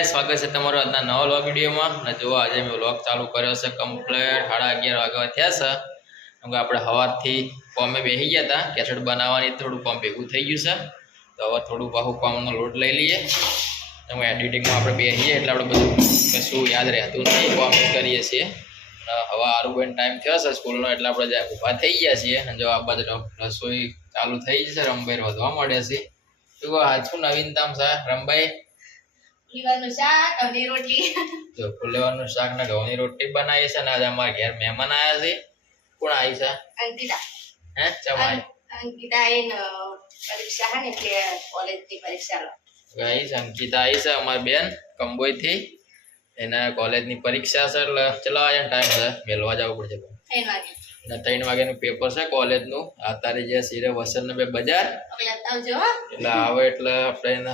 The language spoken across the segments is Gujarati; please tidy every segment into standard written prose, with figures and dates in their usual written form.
ગાઈસ, સ્વાગત છે તમારું આજના નવા વ્લોગ વિડીયોમાં. અને જો આજે મેં વ્લોગ ચાલુ કર્યો છે કમ્પ્લીટ 11:30 વાગ્યા થયા છે. કેમ કે આપણે સવારથી કોમે બેસી ગયા હતા કેસેટ બનાવવાની, થોડું કામ ભેગું થઈ ગયું છે. તો હવે થોડું પાછું કામનો લોડ લઈ લઈએ. કેમ કે એડિટિંગમાં આપણે બેસીએ એટલે આપણે બધું કશું યાદ રહેતું નથી, કામ કરીએ છીએ. હવે આરુબેન ટાઈમ થયો છે સ્કૂલનો એટલે આપણે ઊભા થઈ ગયા છીએ. અને જો આ બાજુ રસોઈ ચાલુ થઈ જશે, રમભાઈ વધવા મળે છે. તો આજ શું નવીનતામ છે રમભાઈ? ફુલેવાનું શાક અને રોટલી. જો ફુલેવાનું શાક ને ઘઉંની રોટલી બનાવી છે. ને આજે અમારા ઘેર મહેમાન આવ્યા છે. કોણ આવી છે? અંકિતા. હે ચમાઈ અંકિતા એને પરીક્ષા હે ને એટલે કોલેજની પરીક્ષા લો. ગાઈસ અંકિતા આવી છે અમારી બેન કંબોઈ થી. એના કોલેજની પરીક્ષા છે એટલે ચલો આજે ટાઈમ છે, મેલવા જવું પડશે. 3 વાગે. 3 વાગ્યાનું પેપર છે કોલેજનું. અત્યારે જે સિરે વસન ને બે બજાર એટલે આવે એટલે આપણે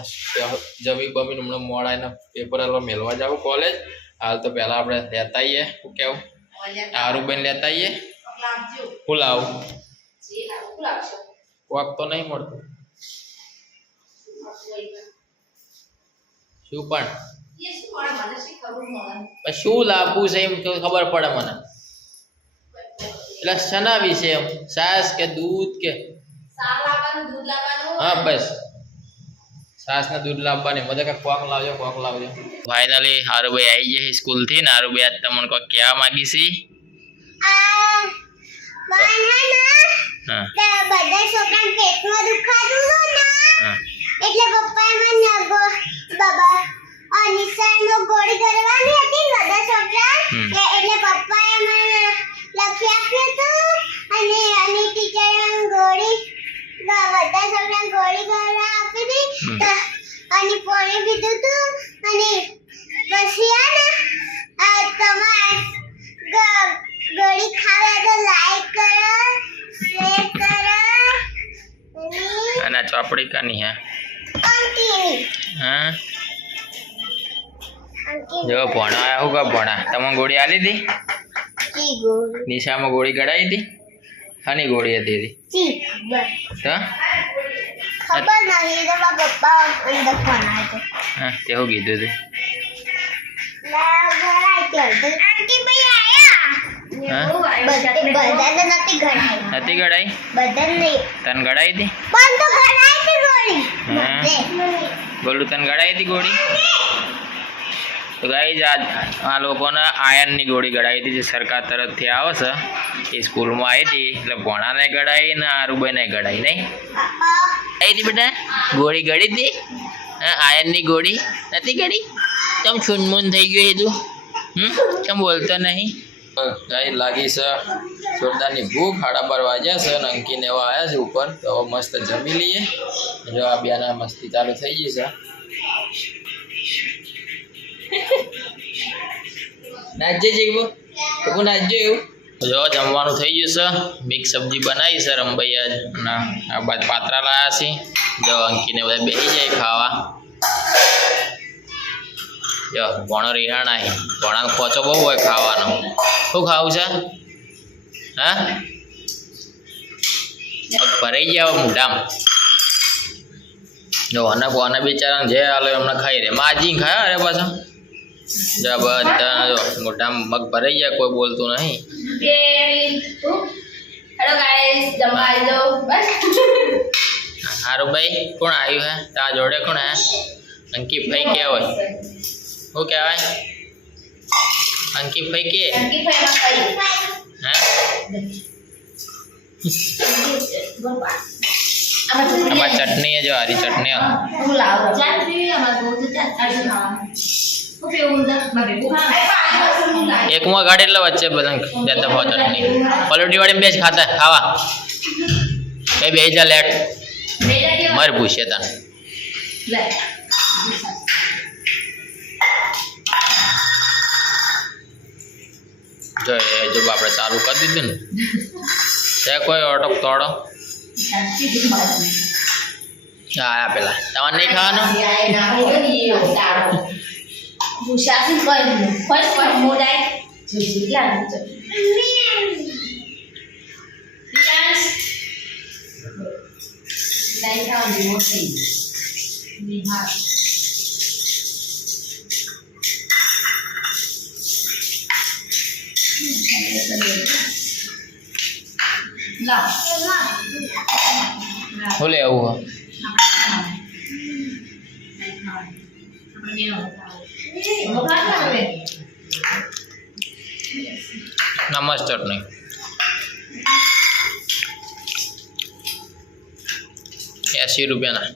જમી બમીને હમણાં મોડા એના પેપર હાલવા મેલવા જવું કોલેજ. હાલ તો પહેલા આપણે લેતા આવીએ. શું કેવું? આરુબેન લેતા આવીએ. હું લાવું? કોક તો નહીં મળતું. શું પણ શું લાવવું છે એમ ખબર પડે મને. એટલે શના વિશે એમ? છાશ કે દૂધ કે? હા બસ છાશ ને દૂધ લાવવાની. મને કે કોક લાવજો કોક લાવજો. ફાઇનલી હારુભાઈ આવી જાય સ્કૂલ થી. ને હારુભાઈ આજ તમને કોઈ કહેવા માંગી છે? બધા છોકરા પેટમાં દુખાતું હતું ને એટલે પપ્પાએ મને બાબા અનિસાનો ગોળી કરવાની હતી બધા છોકરા એટલે પપ્પાએ મને લખી આપ્યું હતું અને ટીચરે ગોળી બધા છોકરા ગોળી કરવા આપી હતી અને પાણી પીધું હતું. અને પછી આ તમારે ગોળી ખાવે તો લાઈક કરો, શેર કરો. અને ચોપડી કાની હે? હા જો ભણા શું કા ભણા? તમે ગોળી આલી હતી? નિશામાં ગોળી ગળાઈ હતી? હાની ગોળી હતી? ખબર નથી તો મારા પપ્પા અંદર ફોન આવ્યો. હા તે શું કીધું હતું? નથી ગળાઈ? તને ગળાઈ હતી? બોલું તને ગળાઈ હતી ગોળી? તો ગાઈસ આ લોકોને આયર્નની ગોળી ગળાઈ હતી જે સરકાર તરફથી આવે છે. એ સ્કૂલમાં આવી હતી એટલે ભણાને ગળાઈ ને આરુબાઈને ગળાઈ. નહીં આવી હતી બેટા ગોળી ગળી હતી? હા આયર્નની ગોળી નથી ગળી? કેમ છૂનમૂન થઈ ગયું એ તું? કેમ બોલતો નહીં? ગાય લાગી છે જોરદારની ભૂખ. 12:30 વાગ્યા છે અને અંકીને એવા આવ્યા છે ઉપર. તો મસ્ત જમી લઈએ. જો આ બેના મસ્તી ચાલુ થઈ ગઈ છે. નાચજે જીગો તું નાચજો. એવું જો જમવાનું થઈ ગયું છે. મિક્સ સબ્જી બનાવી છે રમભાઈ આજ. અને આ બાદ પાત્રા લાયા છે. જો અંકીને બધા બેસી જાય ખાવા. જો ભણો રિહાણા હે. ભણાનો ખોચો બહુ હોય ખાવાનો. શું ખાવું છે? હા ભરાઈ ગયા મોઢામાં. જો અને બિચારા જે હાલો એમને ખાઈ રે. માજી ખાયા અરે પાછા જો બધા જો મોઢામાં મગ ભરાઈ ગયા. કોઈ બોલતું નહીં. હેલો ગાઈસ, જમવા આવી જાઓ બસ. હારું ભાઈ કોણ આવ્યું હે તા જોડે? કોણ હે? અંકિત ભાઈ કહેવાય. શું કહેવાય? અંકિત ભાઈ કે? અંકિત ભાઈ માં કઈ હે આમાં ચટણી જો હારી ચટણી હું લાવ ચટણી અમાર બહુ તો ચટણી ખાવાનું. ઓકે ઉંદર માં ભેગું ખાવાનું. એકમાં ગાડી એટલે વચ્ચે બધા દેતા હો ચટણી. પલોટી વાળી બેજ ખાતા ખાવા બે બે જા લેટ મર પૂછે તને લે જો એ જો આપણે ચાલુ કરી દીધું ને તે કોઈ ઓટો તોડો. હા પેલા તમારે નહીં ખાવાનું? ભૂષાથી કરી ફર્સ્ટ મોડાઈ જોજી લાગુ તો યસ દાઈ ખાવ દીવો થઈ નિહાર લાવ શું લે આવું હો? નમસ ચટણી 80 રૂપિયાના.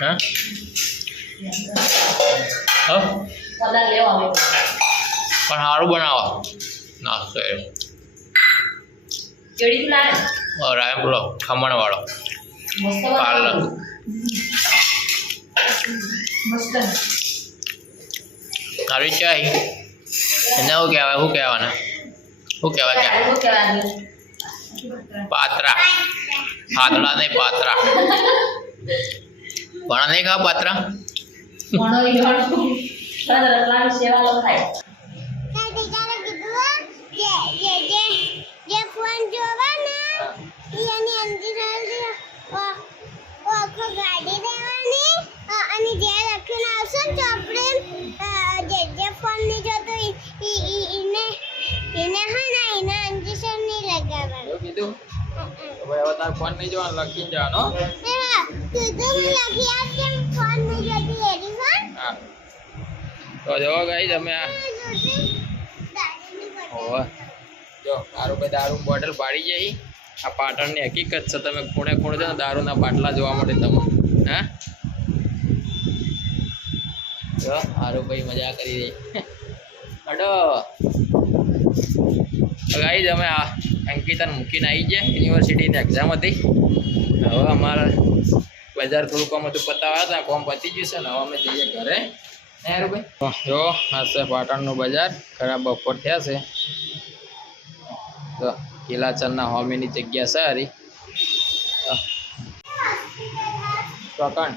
હા હા પણ સારું બનાવો નાસ્તો એ રાયમ પેલો ખમણ વાળો પાલક સારી ચાય એને શું કહેવાય શું કહેવાય પાત્રા પાતળા નહીં પાત્રા પણ નહીં ખાવ પાત્રા તાર ટીચરે કીધું જે ફોન જોવા ને એની અંદર આખો ગાડી દેવાની અને જે લખીને આવશે ને ચોપડે જે ફોન નહીં જોતો એને હા ને એના અંજીસર નહીં લગાવવાનું. કીધું હવે તાર ફોન નહીં જોવાનો લખીને જવાનો. હા કીધું હું લખી આપજે ફોન નહીં જોતી એની ફોન હા તો જો ગાઈસ અમે હોવે જો દારૂ બોટલ પાડી જઈ. આ પાટણની હકીકત છે. તમે ખૂણે ખૂણે જો દારૂના બાટલા જોવા મળે તમને. હા જો હારુભાઈ મજા કરી રહી. અડો ગાઈસ અમે અંકિતાને મૂકીને આવી ગયા. યુનિવર્સિટીની એક્ઝામ હતી. હવે અમારા બજાર થોડું કામ હતું પતાવ્યા હતા. કોમ પતી ગયું છે ને હવે અમે જઈએ ઘરે. જો આ છે પાટણનું બજાર. ખરાબ બપોર થયા છે. તો કિલાચંદના હોમીની જગ્યા છે હારી. ચોકણ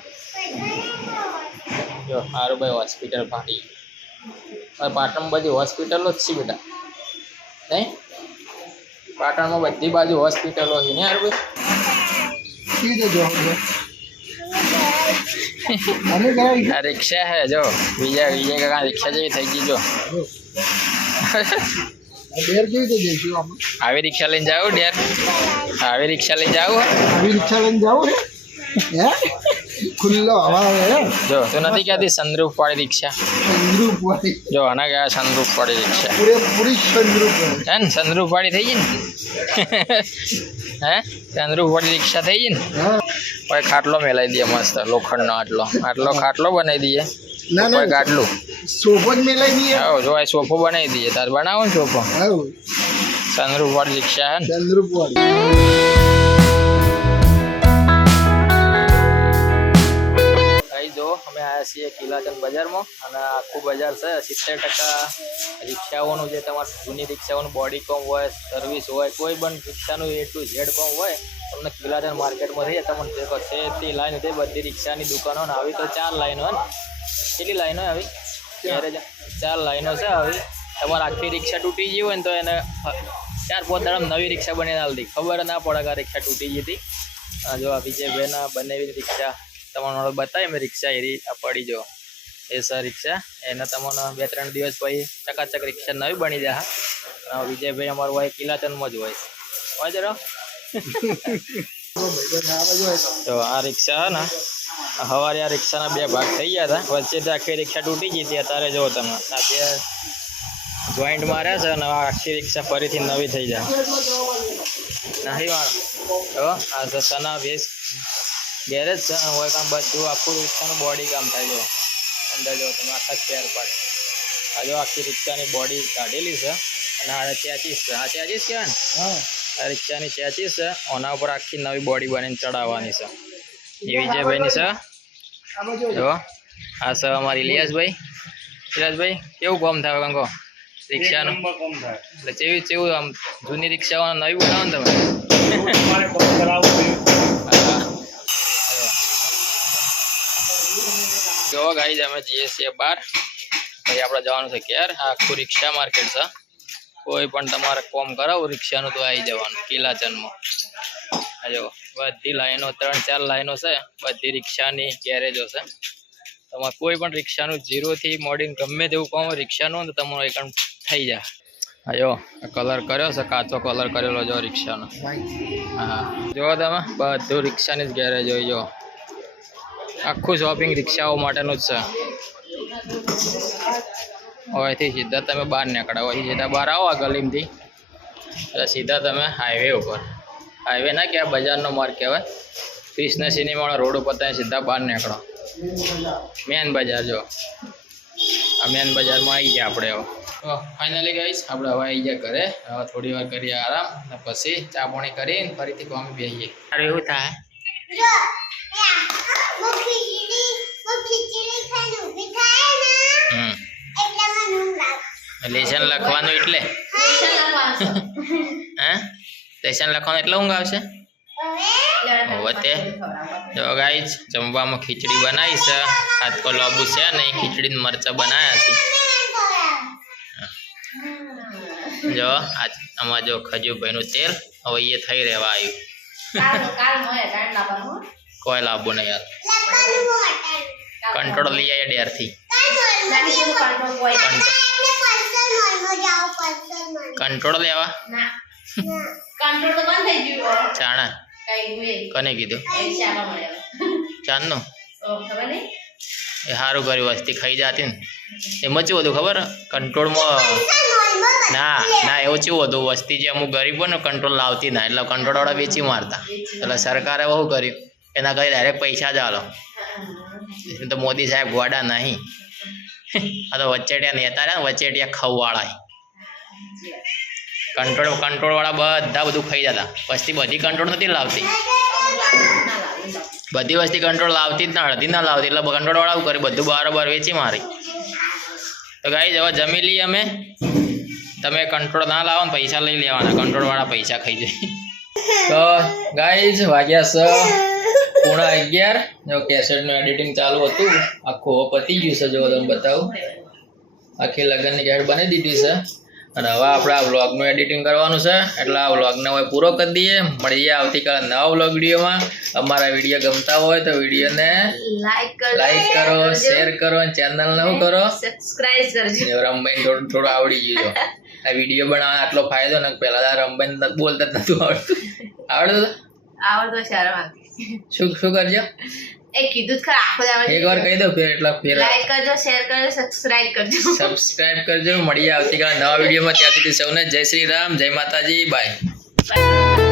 જો હારુભાઈ હોસ્પિટલ ફાટી. પાટણમાં બધી હોસ્પિટલો જ છે બેટા. નહીં પાટણમાં બધી બાજુ હોસ્પિટલો છે ને હારુભાઈ. આ રિક્ષા હે જો વિજય કાકા રિક્ષા જેવી થઈ ગઈ જો. આવી રિક્ષા લઈને જાવ ડેર. આવી રિક્ષા લઈને જાવ. ખુલ્લો હવા જો તું નથી કહેતી સનરૂફ વાળી રિક્ષા. જો આના ગયા સનરૂફ વાળી રિક્ષા. પૂરી હે ને સનરૂફ વાળી થઈ ગઈ ને. હે સનરૂફ વાળી રિક્ષા થઈ ગઈ ને. કોઈ ખાટલો મેલાઈ દઈએ મસ્ત લોખંડનો આટલો ખાટલો બનાવી દઈએ. કોઈ ગાટલું સોફો જ મેલાઈ દઈએ. હા જો આ સોફો બનાવી દઈએ. તાર બનાવો ને સોફો. સનરૂફ વાળી રિક્ષા હે ને. ચંદ્રપુર જો અમે આવ્યા છીએ કિલાચંદ બજારમાં અને આખું બજાર છે 70% રિક્ષાઓનું જે તમારે જૂની રિક્ષાઓનું બોડી કોમ હોય સર્વિસ હોય કોઈ પણ રિક્ષાનું A to Z કોમ હોય તમને કિલાચંદ માર્કેટમાં રહીએ તમને દેખો છે તે લાઈન હતી બધી રિક્ષાની દુકાનો ને આવી તો 4 લાઈનો હોય ને. કેટલી લાઈનો આવી ગેરેજ 4 લાઈનો છે. આવી તમારે આખી રિક્ષા તૂટી ગઈ હોય ને તો એને 4-5 દાડા નવી રિક્ષા બની નાલતી ખબર ના પડે કે આ રિક્ષા તૂટી ગઈ હતી. જો આ વિજયભાઈના બનાવેલી રિક્ષા તમને બતાવી મેં રિક્ષા એરી આ પડી જો એ સર રિક્ષા એને તમને 2-3 દિવસ પછી ચકાચક રિક્ષા નવી બની જાય. વિજયભાઈ અમારું હોય કિલાચંદમાં જ હોય જરા. તો આ રિક્ષા ને સવારે આ રિક્ષાના 2 ભાગ થઈ ગયા હતા. વચ્ચે આખી રિક્ષા તૂટી ગઈ હતી. અત્યારે જો તમે આ 2 જોઈન્ટ માર્યા છે અને આખી રિક્ષા ફરીથી નવી થઈ જાય નહીં વાળો. તો આ સના 20 ગેરેજ છે હોય કામ બધું આખું રિક્ષાનું બોડી કામ થાય જો અંદર જો તમે આખા સ્પેર પાર્ટ. આ જો આખી રિક્ષાની બોડી કાઢેલી છે અને આ 83 છે. આ 83 કહેવાય ને. આ રિક્ષાની 83 છે. આના ઉપર આખી નવી બોડી બનીને ચડાવવાની છે. એ વિજયભાઈની છે. જો આ છે અમારી ઇલિયાસભાઈ કેવું કામ થાય કંકો રિક્ષાનું એટલે કેવું આમ જૂની રિક્ષાઓ નવી બનાવો ને તમે. જો ગાઈઝ અમે જઈએ છીએ બહાર. પછી આપણે જવાનું છે ઘેર. આખું રિક્ષા માર્કેટ છે. કોઈ પણ તમારે કોમ કરાવું રિક્ષાનું તો આવી જવાનું કિલાચંદમાં. જો બધી લાઈનો 3-4 લાઈનો છે. બધી રિક્ષાની ગેરેજો છે. તમારે કોઈ પણ રિક્ષાનું 0 થી મોડીને ગમે તેવું કામ રિક્ષાનું તો તમારું એકણ થઈ જાય. હા જો કલર કર્યો છે, કાચો કલર કરેલો જો રિક્ષાનો. હા જો તમે બધું રિક્ષાની જ ગેરેજ હોય જો. આખું શોપિંગ રિક્ષાઓ માટેનું જ છે. અહીંથી સીધા તમે બહાર નીકળો, અહીંથી સીધા બહાર આવો આ ગલીમાંથી એટલે સીધા તમે હાઈવે ઉપર, હાઈવે ના કહેવાય, બજારનો માર્ગ કહેવાય. કૃષ્ણ સિનેમાવાળા રોડ ઉપર તમે સીધા બહાર નીકળો, મેન બજાર જો. આ મેન બજારમાં આવી ગયા આપણે. હવે તો ફાઇનલી ગાઈસ આપણે હવે આવી ગયા ઘરે. હવે થોડી વાર કરીએ આરામ અને પછી ચા પાણી કરીને ફરીથી કામ બેસીએ. સારું એવું થાય. જો યા હું ખીચડી ખાઈને ઊભી થાય ને એટલે મને ઊંઘ આવે. લેસન લખવાનું એટલે લેશન લખવાનું હે લેસન લખવાનું એટલે ઊંઘ આવશે. હવે તે જો ગાઈસ જમવામાં ખીચડી બનાવી છે. આજ તો લાંબુ છે નહીં, ખીચડી ને મરચાં બનાવ્યા છે. જો આજ આમાં જો ખજૂરભાઈનું તેલ હવે એ થઈ રહેવા આવ્યું. કાલ મોય કાઢ લાવવાનું. કોઈ લાભો નહીં યાર. લપવાનું મોટન કંટ્રોલ લઈ આવીએ ડેરથી. નાની જેવું કંટ્રોલ કોઈ એટલે પર્સન મોલમાં જાઓ, પર્સન મોલ. કંટ્રોલ લેવા ના કંટ્રોલ તો બંધ થઈ ગયું. ચાણા કઈ ગુએ કને કીધું એ શામાં મળ્યો. ચાંદનું ખબર નહીં. એ સારું કર્યું, વસ્તી ખાઈ જતી ને. એમાં કેવું હતું ખબર, કંટ્રોલમાં ના ના એવું કેવું હતું, વસ્તી જે અમુક ગરીબ હોય ને કંટ્રોલ લાવતી ના, એટલે કંટ્રોલવાળા વેચી મારતા. એટલે સરકારે બહુ કર્યું, એના કરી ડાયરેક્ટ પૈસા જ આલો. તો મોદી સાહેબ ગોડા નહીં. આ તો વચેટિયા નેતા રહ્યા ને, વચેટિયા ખવવાળા. કંટ્રોલવાળા બધા બધું ખાઈ જતા. વસ્તી બધી કંટ્રોલ નથી લાવતી, બધી વસ્તી કંટ્રોલ લાવતી જ ના, અડધી ના લાવતી. એટલે કંટ્રોલવાળા આવું કરે, બધું બરાબર વેચી મારી. તો ગાઈસ હવે જમી લઈએ અમે. તમે કંટ્રોલ ના લાવો ને પૈસા લઈ લેવાના, કંટ્રોલવાળા પૈસા ખાઈ જાય. તો ગાઈસ વાગ્યા 11:30. જો કેસેટનું એડિટિંગ ચાલુ હતું, આખું પતી ગયું છે. જો તમને બતાવું, આખી લગ્નની કેસેટ બની દીધી છે. અને હવે આપણે આ વ્લોગનું એડિટિંગ કરવાનું છે, એટલે આ વ્લોગને હવે પૂરો કરી દઈએ. મળીએ આવતીકાલે નવા વ્લોગ વિડીયોમાં. અમારા વિડીયો ગમતા હોય તો વિડીયોને લાઈક કરો, શેર કરો, અને ચેનલને શું કરો, સબસ્ક્રાઇબ કરજો. રમભાઈ થોડું આવડી ગયું. આ વિડીયો બનાવવાનો આટલો ફાયદો ને, પહેલા રમભાઈ બોલતા જ નતું આવડતું. આવડતું આવડતો શરમ શું શું કરજો એ કીધું જ ખરા. આખો દાડો એક વાર કહી દો, ફેર એટલા ફેર લાઈક કરજો, શેર કરજો, સબસ્ક્રાઇબ કરજો. સબસ્ક્રાઇબ કરજો. મળીએ આવતીકાલે નવા વિડીયોમાં. ત્યાં સુધી સૌને જય શ્રી રામ, જય માતાજી, બાય.